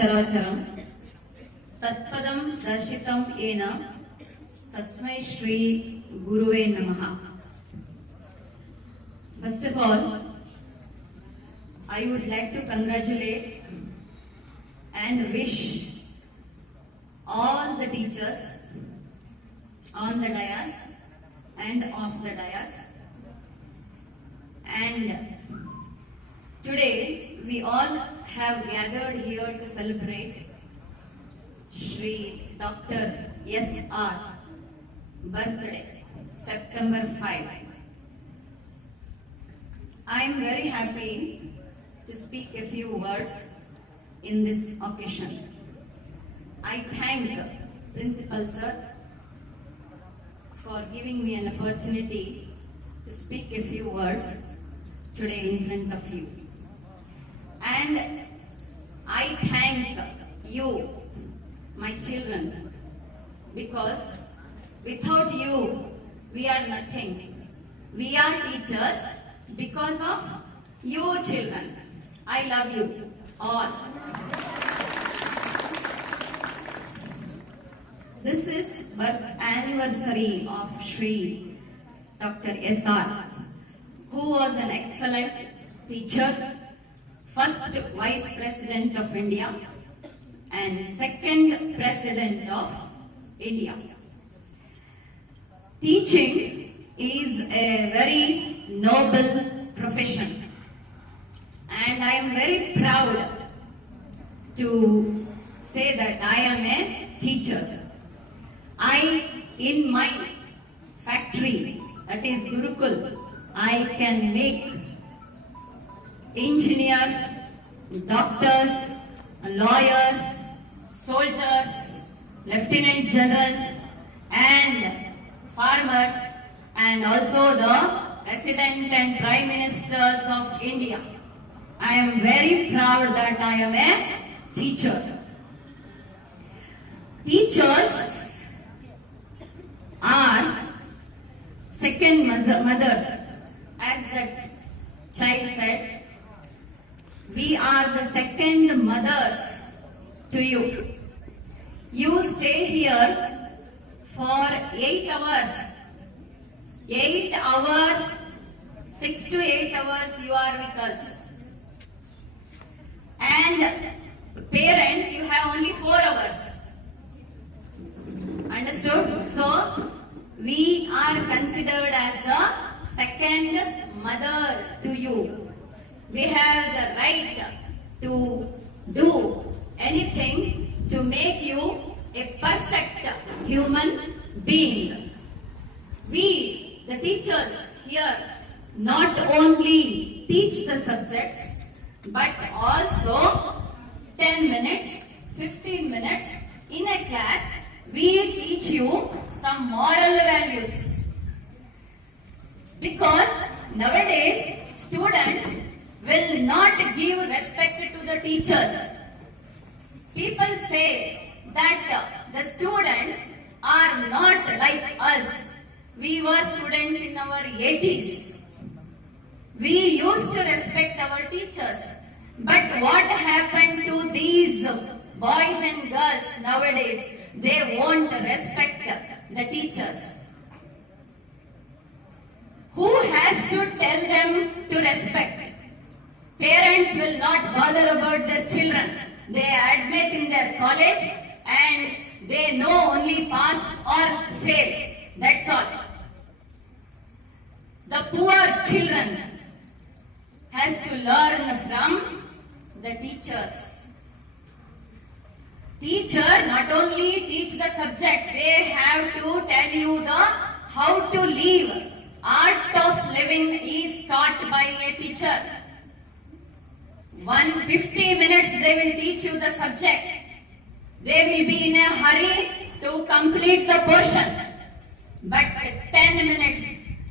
चराचरं तत्पदं दर्शितं येन तस्मै श्री गुरुवे नमः. First of all, I would like to congratulate and wish all the teachers on the dais and off the dais. And today we all have gathered here to celebrate Shri Dr. S.R. birthday, September 5. I am very happy to speak a few words in this occasion. I thank Principal Sir for giving me an opportunity to speak a few words today in front of you. And I thank you, my children, because without you, we are nothing. We are teachers because of you, children. I love you all. This is birth anniversary of Shri Dr. S.R., who was an excellent teacher, first Vice President of India and second President of India. Teaching is a very noble profession, and I am very proud to say that I am a teacher. In my factory, that is Gurukul, I can make engineers, doctors, lawyers, soldiers, lieutenant generals, and farmers, and also the President and Prime Ministers of India. I am very proud that I am a teacher. Teachers are second mothers, as the child said. We are the second mothers to you. You stay here for 8 hours. 8 hours, 6 to 8 hours you are with us. And parents, you have only 4 hours. Understood? So, we are considered as the second mother to you. We have the right to do anything to make you a perfect human being. We, the teachers here, not only teach the subjects, but also 10 minutes, 15 minutes in a class, we teach you some moral values. Because nowadays, students will not give respect to the teachers. People say that the students are not like us. We were students in our 80s. We used to respect our teachers. But what happened to these boys and girls nowadays? They won't respect the teachers. Who has to tell them to respect? Parents will not bother about their children. They admit in their college and they know only pass or fail. That's all. The poor children has to learn from the teachers. Teacher not only teach the subject, they have to tell you the how to live. Art of living is taught by a teacher. 150 minutes they will teach you the subject. They will be in a hurry to complete the portion. But 10 minutes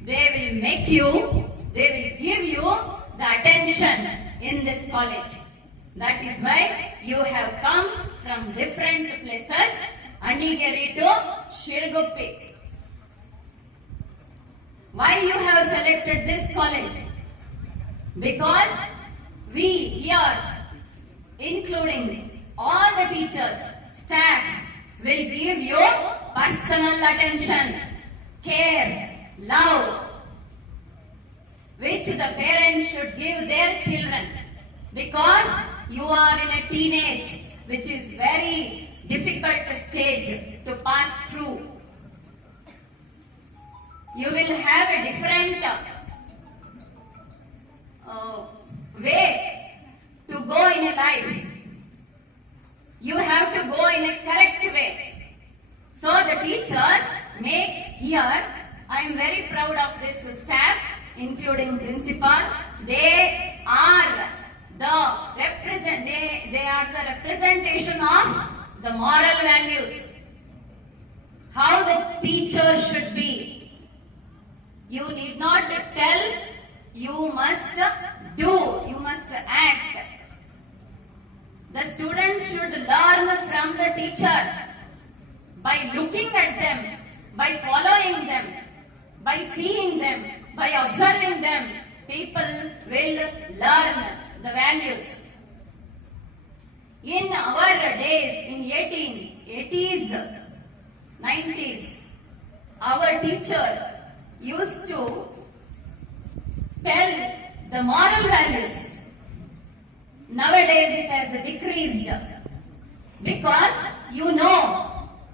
they will make you, they will give you the attention in this college. That is why you have come from different places, Anigeri to Shiruguppi. Why you have selected this college? Because we here, including all the teachers, staff will give you personal attention, care, love, which the parents should give their children, because you are in a teenage, which is very difficult stage to pass through. You will have a different way to go in a life. You have to go in a correct way. So the teachers make here, I am very proud of this staff, including principal. They are the representation of the moral values. How the teacher should be. You need not tell, you must do, you must act. The students should learn from the teacher by looking at them, by following them, by seeing them, by observing them. People will learn the values. In our days, in 80s, 90s, our teacher used to tell the moral values. Nowadays it has decreased because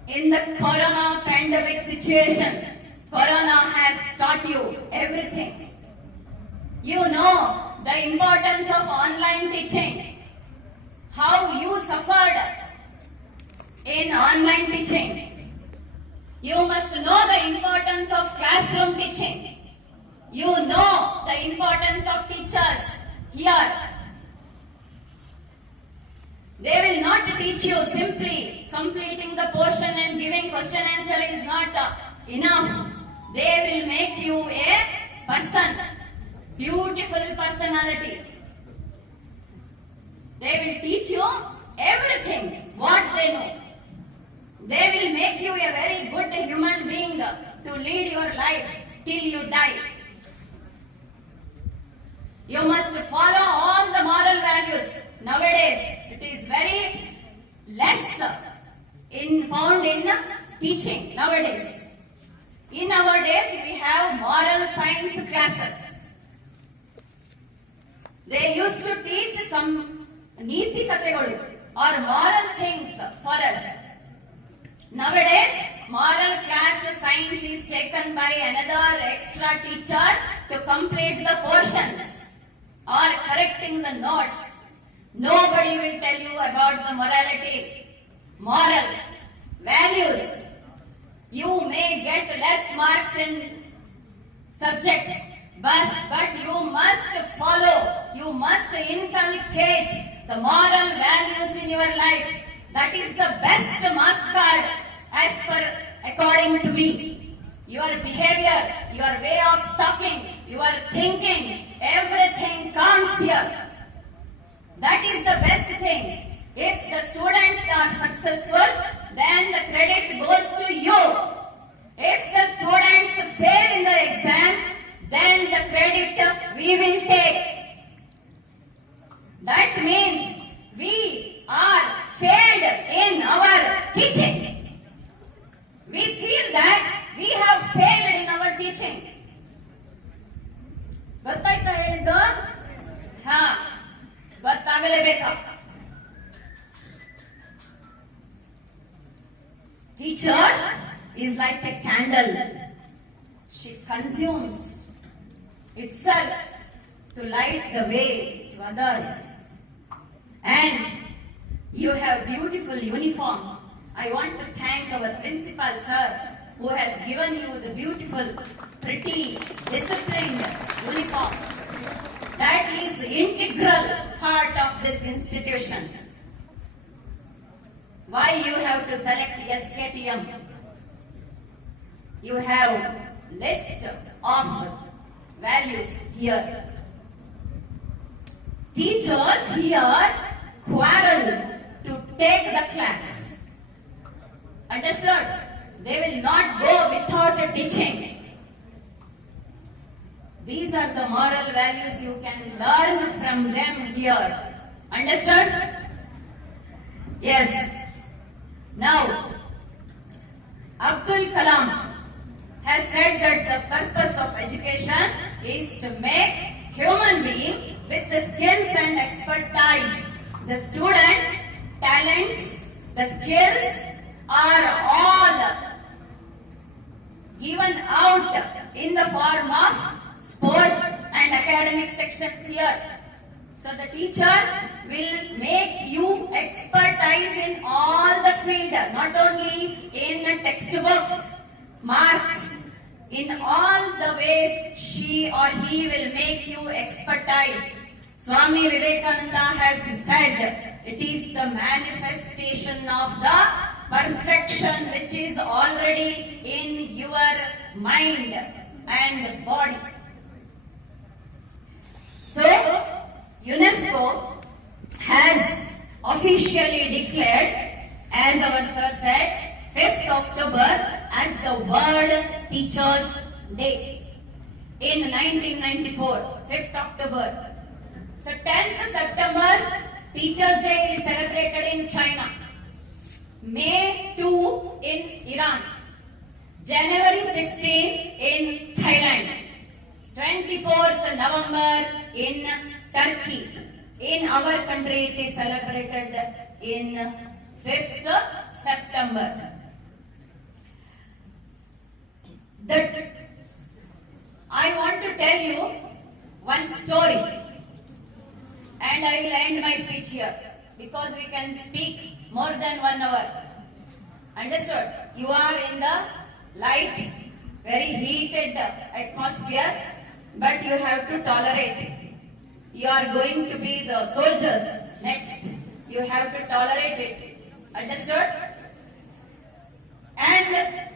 in the corona pandemic situation, corona has taught you everything. You know the importance of online teaching, how you suffered in online teaching. You must know the importance of classroom teaching. You know the importance of teachers here. They will not teach you simply completing the portion and giving question answer is not enough. They will make you a person, beautiful personality. They will teach you everything what they know. They will make you a very good human being to lead your life till you die. You must follow all the moral values. Nowadays, it is very less found in teaching nowadays. In our days, we have moral science classes. They used to teach some niti kategalu or moral things for us. Nowadays, moral class science is taken by another extra teacher to complete the portions or correcting the notes. Nobody will tell you about the morality, morals, values. You may get less marks in subjects, but you must follow, you must inculcate the moral values in your life. That is the best mascot as per according to me. Your behavior, your way of talking, your thinking, everything counts here. That is the best thing. If the students are successful, then the credit goes to you. If the students fail in the exam, then the credit we will take. That means we are failed in our teaching. We feel that we have failed in our teaching. ಗೊತ್ತಾಯ್ತಾ ಹೇಳಿದ್ದು? ಗೊತ್ತಾಗಲೇಬೇಕು. Teacher is like a candle. She consumes itself to light the way to others. And you have beautiful uniform. I want to thank our principal sir who has given you the beautiful, pretty, disciplined uniform. That is the integral part of this institution. Why you have to select SKTM? You have list of values here. Teachers here quarrel to take the class. Understood? They will not go without a teaching. These are the moral values you can learn from them here. Understood? Yes. Now, Abdul Kalam has said that the purpose of education is to make human being with the skills and expertise. The students, talents, the skills are all given out in the form of sports and academic sections here. So the teacher will make you expertise in all the field, not only in textbooks, marks, in all the ways she or he will make you expertise. Swami Vivekananda has said it is the manifestation of the perfection which is already in your mind and body. So, UNESCO has officially declared, as our sir said, 5th October as the World Teachers Day in 1994, 5th October. So 10th September, Teachers Day is celebrated in China. May 2 in Iran. January 16 in Thailand. 24th November in Turkey. In our country it is celebrated in 5th September. I want to tell you one story and I will end my speech here because we can speak more than 1 hour. Understood? You are in the light, very heated atmosphere, but you have to tolerate it. You are going to be the soldiers next. You have to tolerate it. Understood? And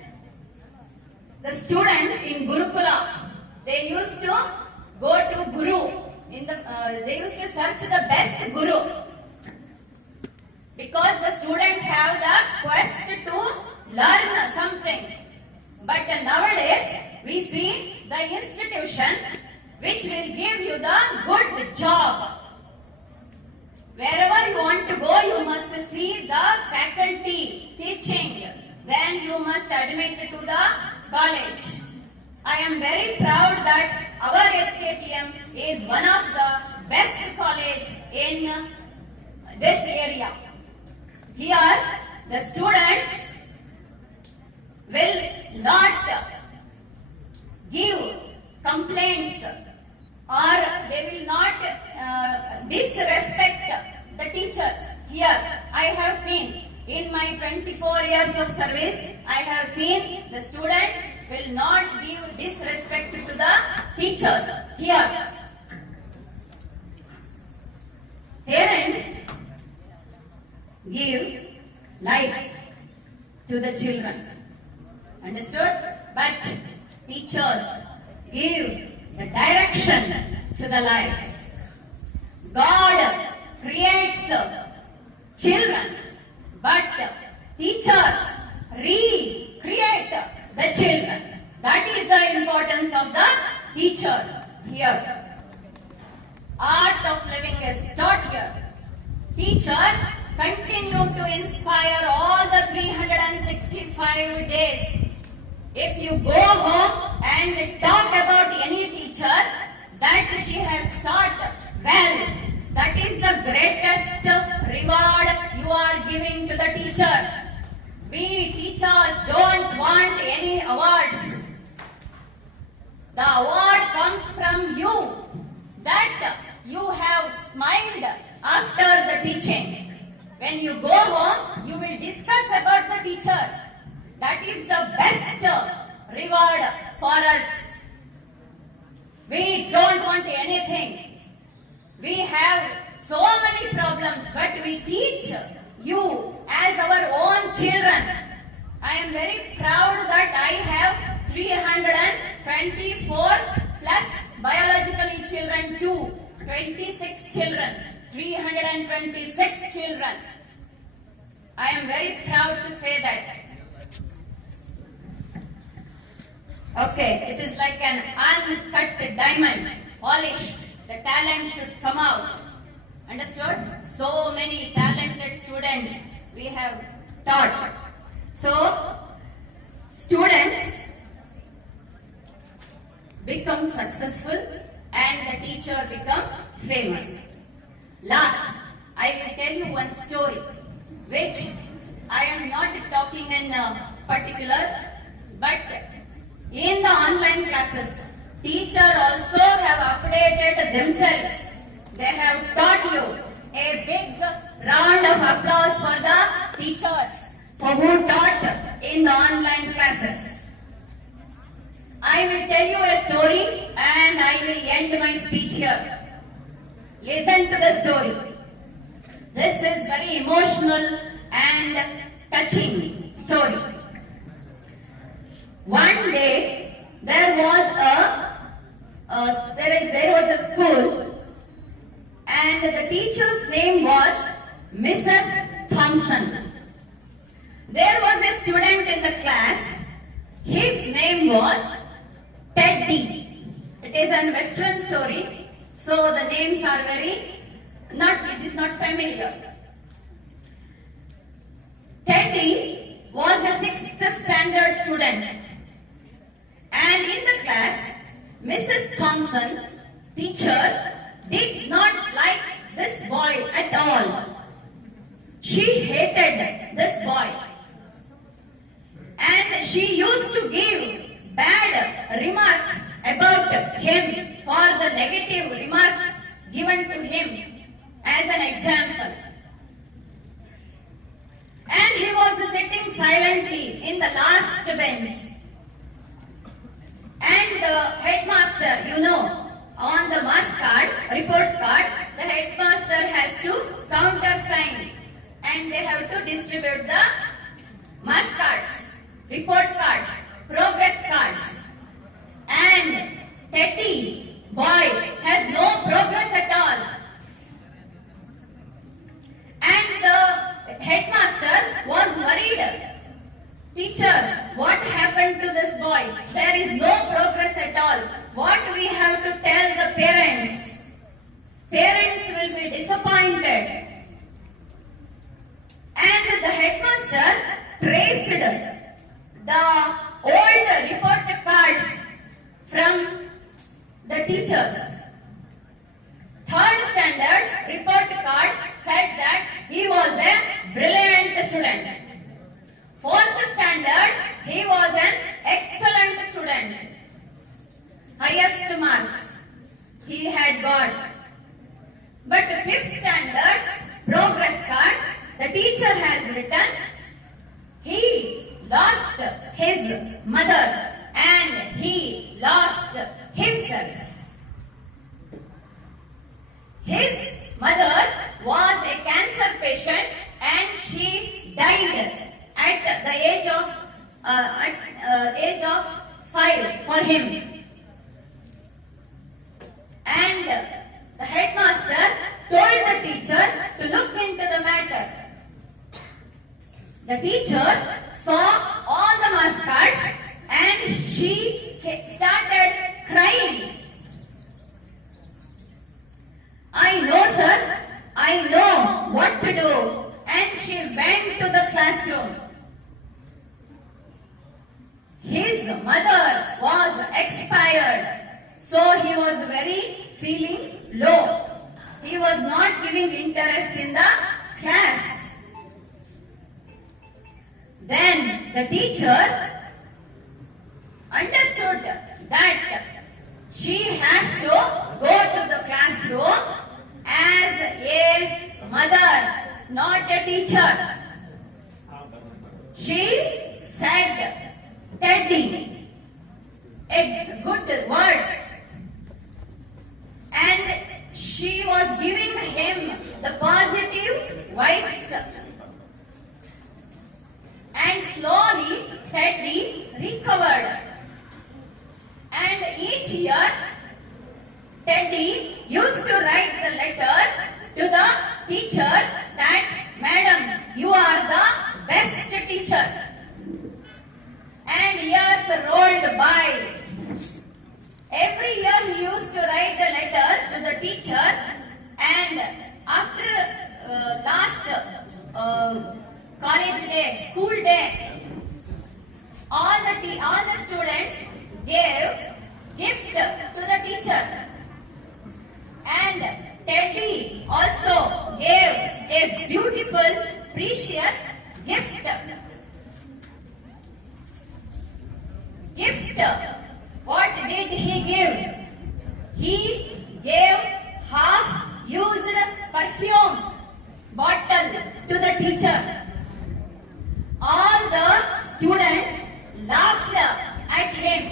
the student in Gurukula, they used to go to Guru. They used to search the best Guru. Because the students have the quest to learn something. But nowadays, we see the institution which will give you the good job. Wherever you want to go, you must see the faculty teaching. Then you must admit to the college. I am very proud that our SKTM is one of the best college in this area. Here, the students will not give complaints or they will not disrespect the teachers. Here, I have seen in my 24 years of service, I have seen the students will not give disrespect to the teachers. Here, parents give life to the children. Understood? But teachers give the direction to the life. God creates children, but teachers recreate the children. That is the importance of the teacher here. Art of living is taught here. Teacher continue to inspire all the 365 days. If you go home and talk about any teacher that she has taught well, that is the greatest reward you are giving to the teacher. We teachers don't want any awards. The award comes from you, that you have smiled after the teaching. When you go home, you will discuss about the teacher. That is the best reward for us. We don't want anything. We have so many problems, but we teach you as our own children. I am very proud that I have 324 plus biologically children too. 26 children, 326 children. I am very proud to say that. Okay, it is like an uncut diamond, polished. The talent should come out. Understood? So many talented students we have taught. So, students become successful and the teacher become famous. Last, I will tell you one story which I am not talking in particular, but in the online classes, teacher also have updated themselves. They have taught you. A big round of applause for the teachers for who taught in the online classes. I will tell you a story and I will end my speech here. Listen to the story. This is very emotional and touching story. One day there was a school and the teacher's name was Mrs. Thompson. There was a student in the class. His name was Teddy. It is an Western story, so the names are it is not familiar. Teddy was a 6th standard student, and in the class, Mrs. Thompson, teacher, did not like this boy at all. She hated this boy, and she used to give bad remarks about him for the negative remarks given to him as an example. And he was sitting silently in the last bench. And the headmaster, on the mark card, report card, the headmaster has to countersign and they have to distribute the mark cards, report cards, progress cards. And Teddy boy has no progress at all. And the headmaster was worried. Teacher, what happened to this boy? There is no progress at all. What we have to tell the parents? Parents will be disappointed. And the headmaster traced the old report cards from the teachers. 3rd standard report card said that he was a brilliant student. 4th standard, he was an excellent student. Highest marks he had got. But 5th standard progress card, the teacher has written, he lost his mother and he lost himself. His mother was a cancer patient and she died at the age of 5 for him. And the headmaster told the teacher to look into the matter. The teacher saw all the mark cards and she started crying. I know, sir. I know what to do. And she went to the classroom. His mother was expired. So he was very feeling low. He was not giving interest in the class. Then the teacher understood that she has to go to the classroom as a mother, not a teacher. She said, Teddy, a good words. And she was giving him the positive vibes. And slowly Teddy recovered. And each year Teddy used to write the letter to the teacher that, Madam, you are the best teacher. And years rolled by. Every year he used to write a letter to the teacher, and after college day, school day, all the students gave gift to the teacher, and Teddy also gave a beautiful, precious gift. What did he give? He gave half-used perfume bottle to the teacher. All the students laughed at him.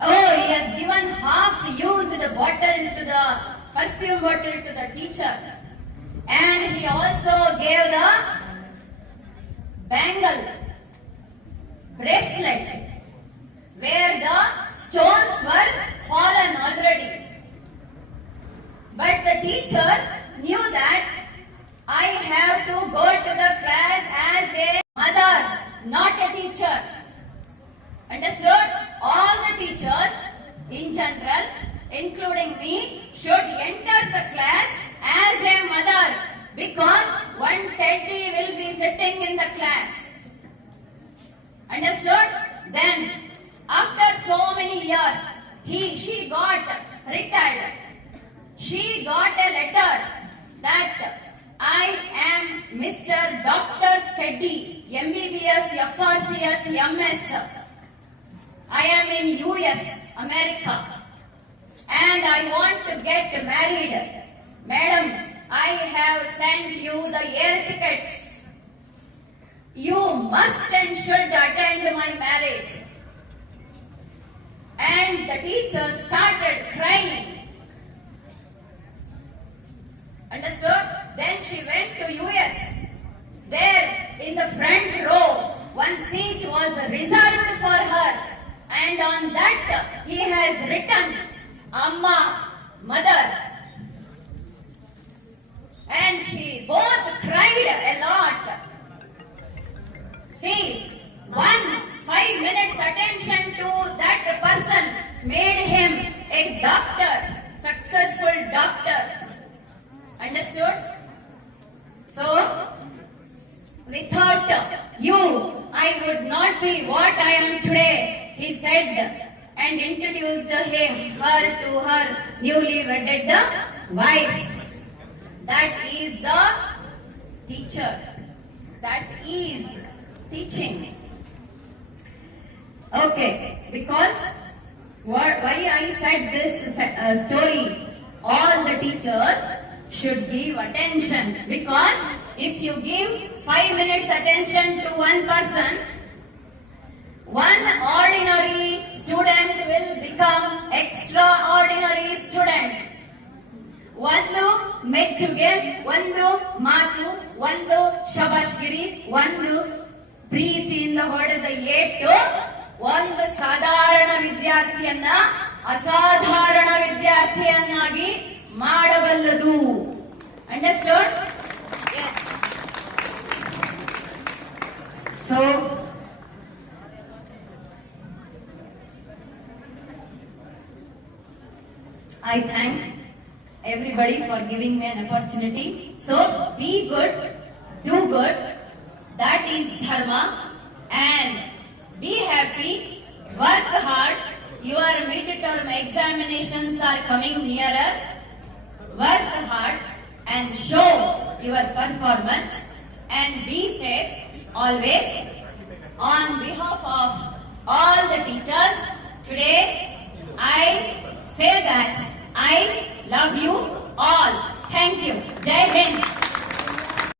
Oh, he has given half-used bottle to the perfume bottle to the teacher. And he also gave the bangle, bracelet, where the stones were fallen already. But the teacher knew that I have to go to the class as a mother, not a teacher. Understood? All the teachers in general, including me, should enter the class as a mother, because one Teddy will be sitting in the class. Understood? Then, after so many years, she got retired. She got a letter that I am Mr. Dr. Teddy, MBBS, FRCS, MS. I am in US, America, and I want to get married. Madam, I have sent you the air tickets. You must and should attend my marriage. And the teacher started crying. Understood? Then she went to US. There in the front row, one seat was reserved for her. And on that he has written, Amma, mother. And she both cried a lot. See, 5 minutes attention to that person made him a doctor, successful doctor. Understood? So, without you, I would not be what I am today, he said, and introduced her to her newly wedded wife. That is the teacher. That is teaching. Okay, because why I said this story, all the teachers should give attention, because if you give 5 minutes attention to one person, one ordinary student will become extraordinary student. ಒಂದು ಮೆಚ್ಚುಗೆ, ಒಂದು ಮಾತು, ಒಂದು ಶಬಾಷ್ಗಿರಿ, ಒಂದು ಪ್ರೀತಿಯಿಂದ ಹೊಡೆದ ಏಟು ಒಂದು ಸಾಧಾರಣ ವಿದ್ಯಾರ್ಥಿಯನ್ನ ಅಸಾಧಾರಣ ವಿದ್ಯಾರ್ಥಿಯನ್ನಾಗಿ ಮಾಡಬಲ್ಲದು. Understood? Yes. So, I thank everybody for giving me an opportunity. So, be good, do good, that is dharma, and be happy, work hard. Your midterm examinations are coming nearer. Work hard and show your performance, and be safe always. On behalf of all the teachers, today I say that I love you all. Thank you.